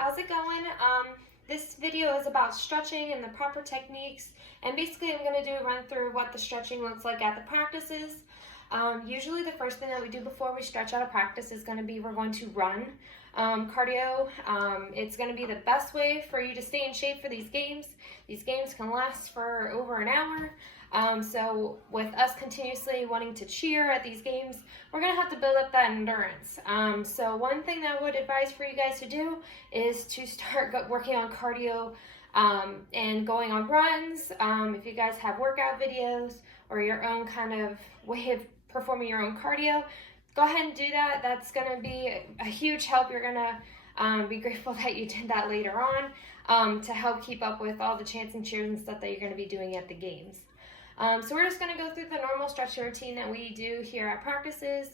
How's it going? This video is about stretching and the proper techniques, and basically I'm going to do a run through what the stretching looks like at the practices. Usually the first thing that we do before we stretch out of practice is going to be we're going to run. Cardio, it's going to be the best way for you to stay in shape for these games. These games can last for over an hour. So with us continuously wanting to cheer at these games, we're going to have to build up that endurance. So one thing that I would advise for you guys to do is to start working on cardio and going on runs. If you guys have workout videos or your own kind of way of performing your own cardio, go ahead and do that. That's going to be a huge help. You're going to be grateful that you did that later on to help keep up with all the chants and cheers and stuff that you're going to be doing at the games. So we're just going to go through the normal stretching routine that we do here at practices.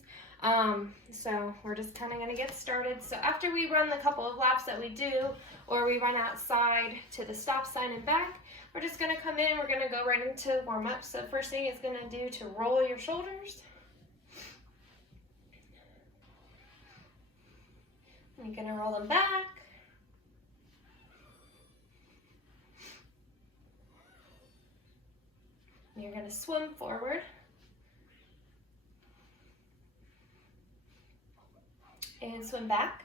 So we're just kind of going to get started. So after we run the couple of laps that we do, or we run outside to the stop sign and back, we're just going to come in, we're going to go right into warm up. So the first thing it's going to do to roll your shoulders. You're going to roll them back. You're going to swim forward. And swim back.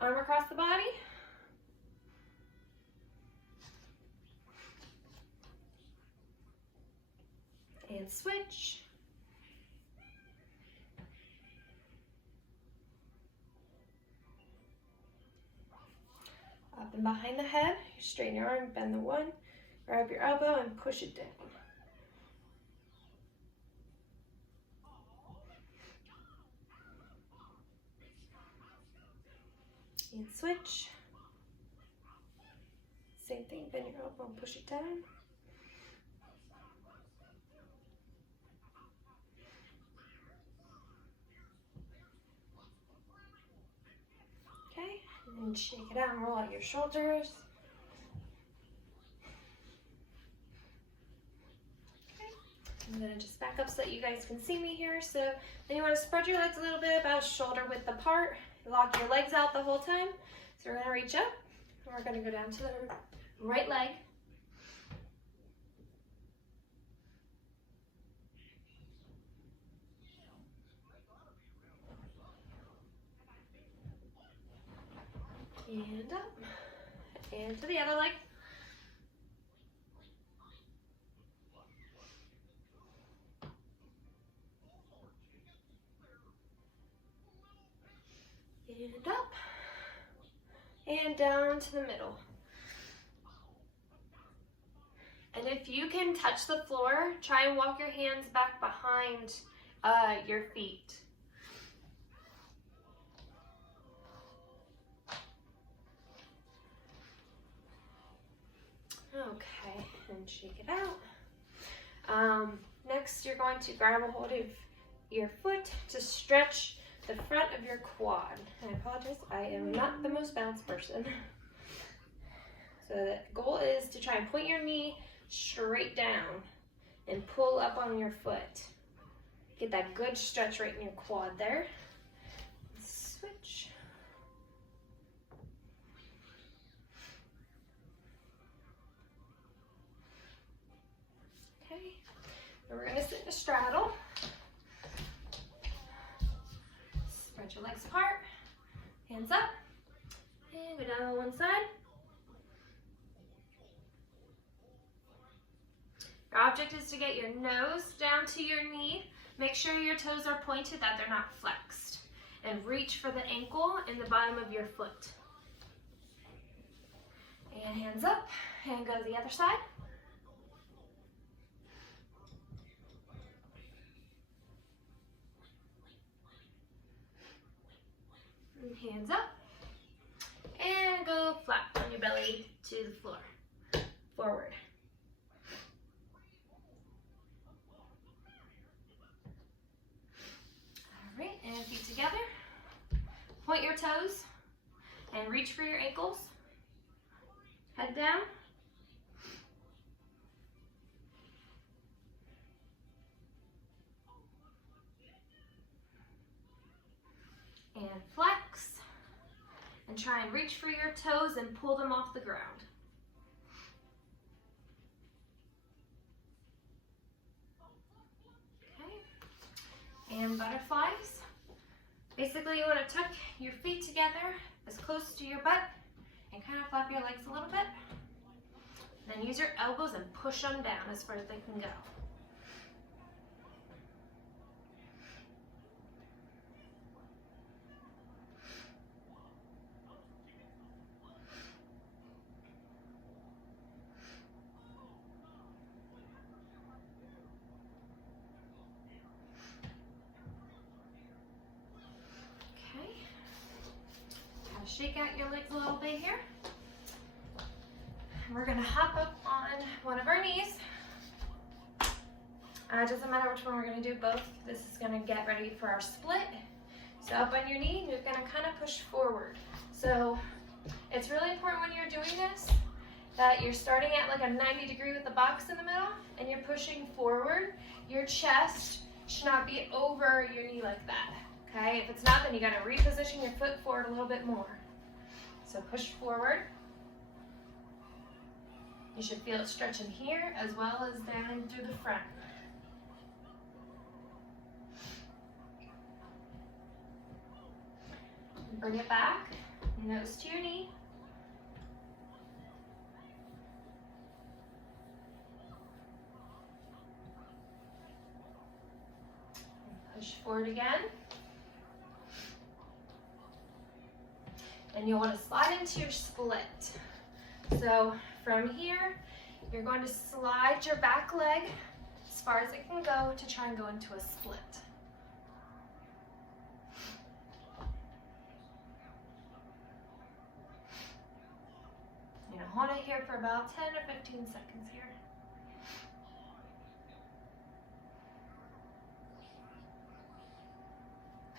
Arm across the body. And switch. Up and behind the head, straighten your arm, bend the one, grab your elbow and push it down. And switch. Same thing, bend your elbow and push it down. Okay, and then shake it out and roll out your shoulders. Okay, I'm gonna just back up so that you guys can see me here. So then you wanna spread your legs a little bit, about shoulder width apart. Lock your legs out the whole time. So we're gonna reach up, and we're gonna go down to the right leg. And up, and to the other leg. And up, and down to the middle. And if you can touch the floor, try and walk your hands back behind your feet. Okay, and shake it out. Next, you're going to grab a hold of your foot to stretch the front of your quad. I apologize, I am not the most balanced person. So the goal is to try and point your knee straight down and pull up on your foot. Get that good stretch right in your quad there. Switch. Okay, and we're gonna sit in a straddle. Spread your legs apart, hands up, and go down on one side. Your object is to get your nose down to your knee. Make sure your toes are pointed, that they're not flexed. And reach for the ankle in the bottom of your foot. And hands up, and go to the other side. And hands up, and go flat on your belly to the floor, forward. All right, and feet together. Point your toes and reach for your ankles. Head down. And flex. And try and reach for your toes and pull them off the ground. Okay. And butterflies. Basically, you want to tuck your feet together as close to your butt and kind of flap your legs a little bit. Then use your elbows and push them down as far as they can go. Okay. Kind of shake out your legs a little bit here. We're gonna hop up on one of our knees. It doesn't matter which one we're gonna do, both. This is gonna get ready for our split. So up on your knee, you're gonna kind of push forward. So it's really important when you're doing this that you're starting at like a 90-degree with the box in the middle and you're pushing forward. Your chest should not be over your knee like that, okay? If it's not, then you gotta reposition your foot forward a little bit more. So push forward. You should feel it stretching here as well as down through the front. Bring it back, nose to your knee. Push forward again. And you want to slide into your split. So from here, you're going to slide your back leg as far as it can go to try and go into a split. Hold it here for about 10 or 15 seconds here.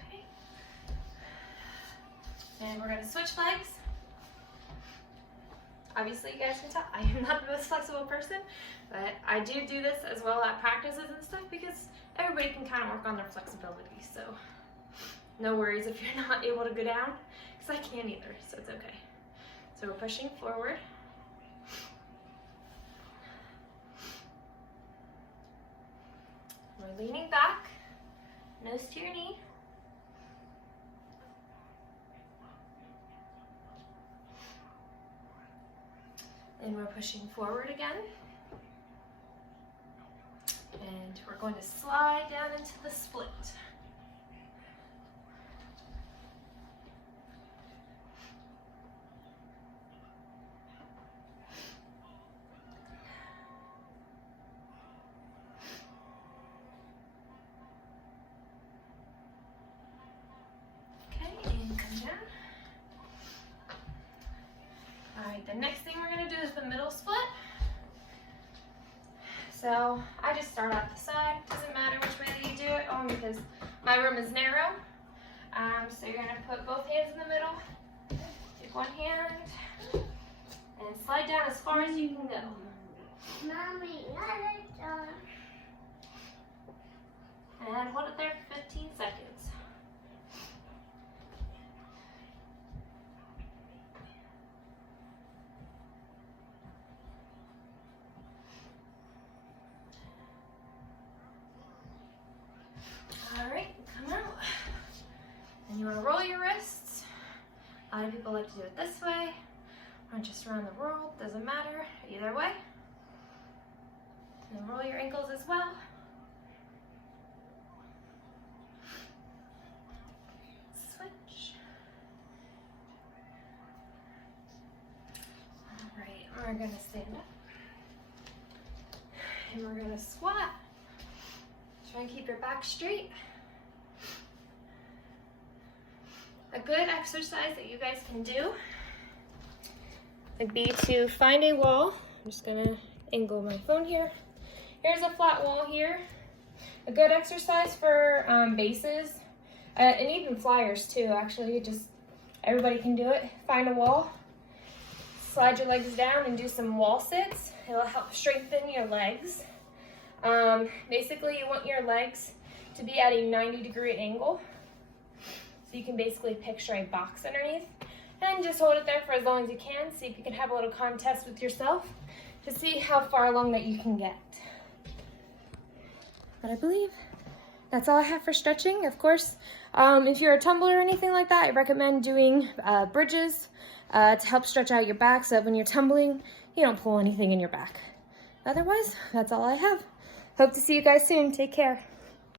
Okay. And we're going to switch legs. Obviously, you guys can tell I am not the most flexible person, but I do this as well at practices and stuff because everybody can kind of work on their flexibility. So no worries if you're not able to go down, because I can't either, so it's okay. So we're pushing forward. We're leaning back, nose to your knee. And we're pushing forward again. And we're going to slide down into the split. The next thing we're going to do is the middle split. So I just start off the side. Doesn't matter which way that you do it, only because my room is narrow. So you're going to put both hands in the middle. Take one hand and slide down as far as you can go. Mommy, and hold it there for 15 seconds. Alright, come out. And you want to roll your wrists. A lot of people like to do it this way, or just around the world, doesn't matter, either way. And roll your ankles as well. Switch. Alright, we're going to stand up. And we're going to squat. Try and keep your back straight. A good exercise that you guys can do would be to find a wall. I'm just gonna angle my phone here. Here's a flat wall here. A good exercise for bases and even flyers too, actually. Just everybody can do it. Find a wall, slide your legs down and do some wall sits. It'll help strengthen your legs. Basically, you want your legs to be at a 90-degree angle. So you can basically picture a box underneath and just hold it there for as long as you can. See if you can have a little contest with yourself to see how far along that you can get. But I believe that's all I have for stretching. Of course, if you're a tumbler or anything like that, I recommend doing bridges to help stretch out your back so that when you're tumbling, you don't pull anything in your back. Otherwise, that's all I have. Hope to see you guys soon. Take care.